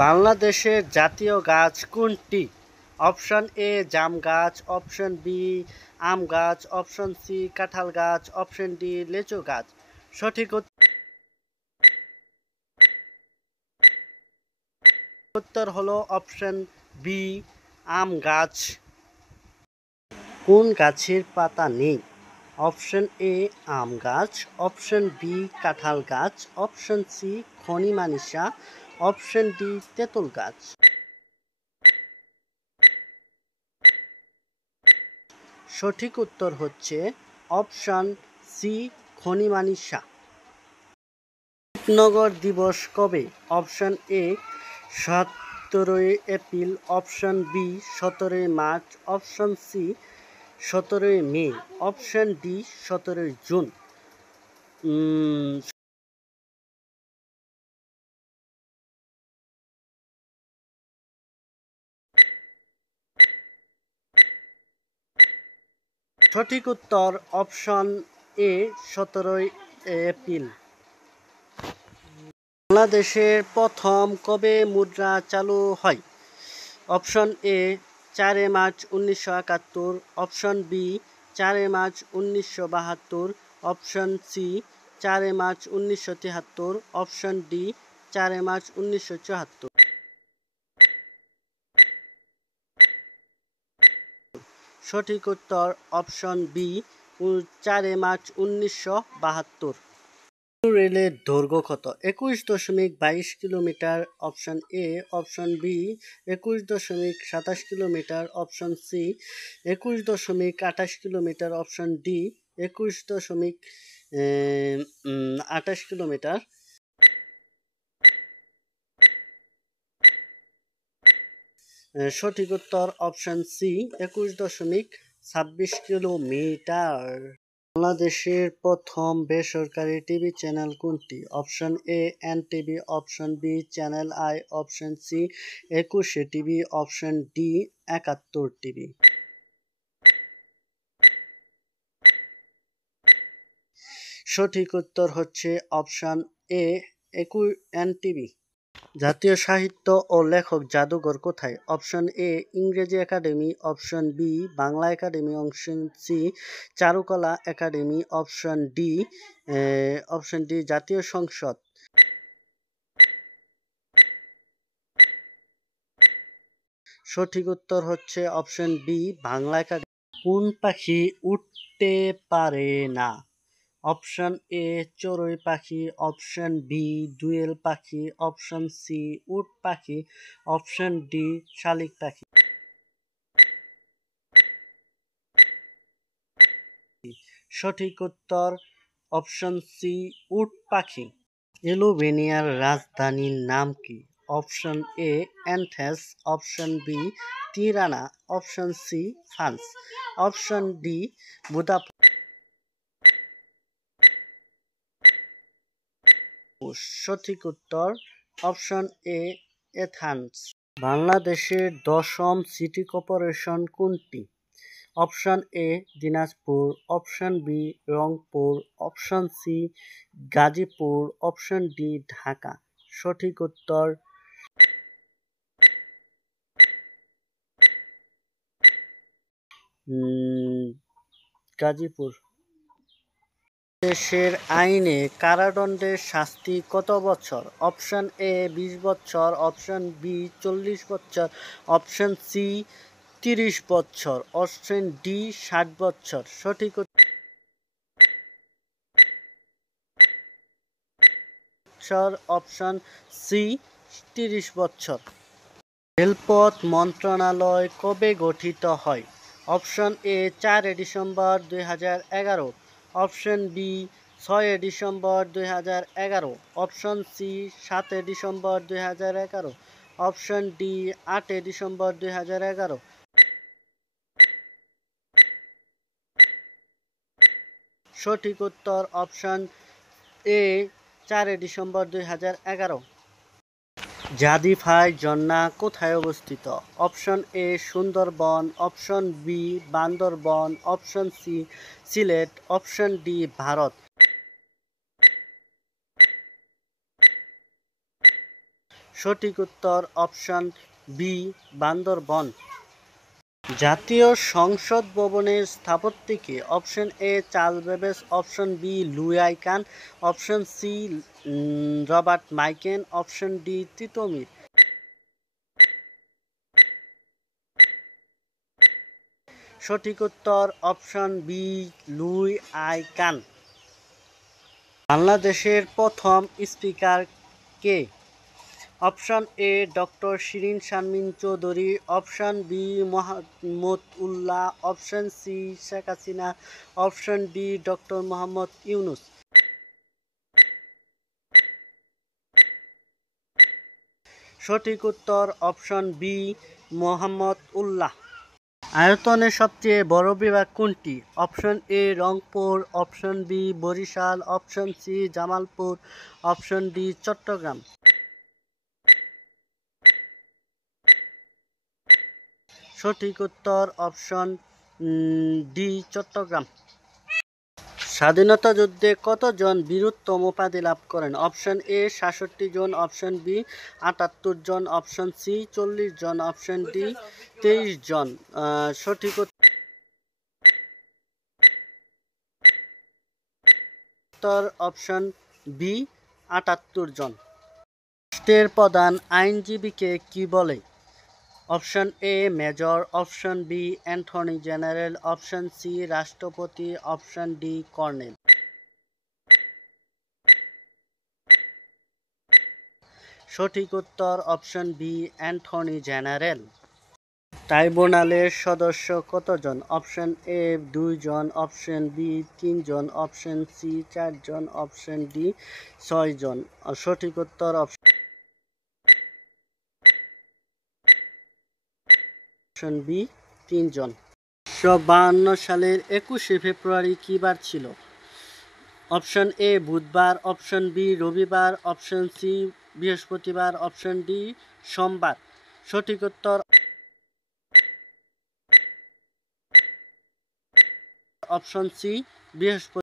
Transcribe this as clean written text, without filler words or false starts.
বাংলাদেশের জাতীয় গাছ কোনটি? অপশন এ জাম গাছ, অপশন বি আম গাছ, অপশন সি কাঁঠাল গাছ, অপশন ডি লিচু গাছ। সঠিক উত্তর হলো অপশন বি আম গাছ। কোন গাছের পাতা নেই? অপশন এ আম গাছ, অপশন বি কাঁঠাল গাছ, অপশন সি খনিমানিসা, অপশন ডি তেঁতুল গাছ। সঠিক উত্তর হচ্ছে অপশন সি খনিমানিসা। নগর দিবস কবে? Option A 17 April, option B 17 March, option C 17 May, option D 17 June. সঠিক উত্তর অপশন এ 17 এপ্রিল। বাংলাদেশের প্রথম কবে মুদ্রা চালু হয়? Option A 4 March 1971, option B 4 March 1972, option C 4 March 1973, option D 4 March 1974। সঠিক উত্তর অপশন বি 4 মার্চ 1972। রেলের দৈর্ঘ্য কত? 21.22 kilometre, option A, option B 21.27 kilometre, option C 21.28 kilometre, option D 21.28 kilometre. সঠিক উত্তর অপশন সি 21.26 কিলোমিটার। বাংলাদেশের প্রথম বেসরকারি টিভি চ্যানেল কোনটি? Option A NTV, option B channel I, option C 21 TV, option D 71 TV. সঠিক উত্তর হচ্ছে অপশন এ এনটিভি। জাতীয় সাহিত্য ও লেখক জাদুঘর কোথায়? অপশন এ ইংরেজি academy, option B Bangla academy, option C চারুকলা একাডেমি, অপশন ডি জাতীয় সংসদ। সঠিক উত্তর হচ্ছে অপশন বি বাংলা একাডেমি। কোন পাখি উঠতে পারে না? অপশন এ চড়ুই পাখি, অপশন বি দোয়েল পাখি, অপশন সি উট পাখি, অপশন ডি শালিক পাখি। সঠিক উত্তর অপশন সি উট পাখি। স্লোভেনিয়ার রাজধানীর নাম কি? Option A Athens, option B Tirana, option C France, option D Budapest. সঠিক উত্তর অপশন এ এথেন্স। বাংলাদেশের দশম সিটি কর্পোরেশন কোনটি? Option A Dinajpur, option B Rangpur, option C Gazipur, option D Dhaka. সঠিক উত্তর গাজীপুর। দেশের আইনে কারাদণ্ডের শাস্তি কত বছর? অপশন এ 20 বছর, অপশন বি 40 বছর, অপশন সি 30 বছর, অপশন ডি 60 বছর। সঠিক উত্তর অপশন সি 30 বছর। রেলপথ মন্ত্রণালয় কবে গঠিত হয়? Option A 4 December 2011, option B 6 December 2011, option C 7 December 2011, option D 8 December 2011। সঠিক উত্তর অপশন এ 4 ডিসেম্বর 2011। জাদিফাই ঝর্ণা কোথায় অবস্থিত? Option A Sundarban, option B Bandarban, option C Sylhet, option D Bharat. সঠিক উত্তর অপশন বি বান্দরবন। জাতীয় সংসদ ভবনের স্থপতি কে? Option A Charles Babbage, option B Louis I Kahn, option C Robert মাইকেন, অপশন ডি তিতো মির। সঠিক উত্তর অপশন বি লুই আইকান। বাংলাদেশের প্রথম স্পিকার কে? Option A doctor Shirin Sharmin Chowdhury, option B Mohammad Ullah, option C Sheikh Hasina, option D doctor Mohammad Yunus. সঠিক উত্তর অপশন বি মোহাম্মদ উল্লাহ। আয়তনে সবচেয়ে বড় বিভাগ কোনটি? Option A Rangpur, option B Barishal, option C Jamalpur, option D Chattogram. সঠিক উত্তর অপশন ডি চট্টগ্রাম। স্বাধীনতা যুদ্ধে কতজন বীরোত্তম উপাধি লাভ করেন? অপশন এ ৬৭ জন, অপশন বি ৭৮ জন, অপশন সি ৪০ জন, অপশন ডি ২৩ জন। সঠিক উত্তর অপশন বি ৭৮ জন। রাষ্ট্রের প্রধান আইনজীবীকে কি বলে? Option A major, option B attorney general, option C রাষ্ট্রপতি, অপশন ডি কর্নেল। সঠিক উত্তর অপশন বি অ্যাটর্নি জেনারেল। ট্রাইব্যুনালের সদস্য কতজন? অপশন এ ২ জন, অপশন বি ৩ জন, অপশন সি ৪ জন, অপশন ডি ৬ জন। সঠিক উত্তর অপশন বি ৩ জন। ১৯৫২ সালের ২১শে ফেব্রুয়ারি কী বার ছিল? অপশন এ বুধবার, অপশন বি রবিবার, অপশন সি বৃহস্পতিবার, অপশন ডি সোমবার। সঠিক উত্তর অপশন সি বৃহস্পতি।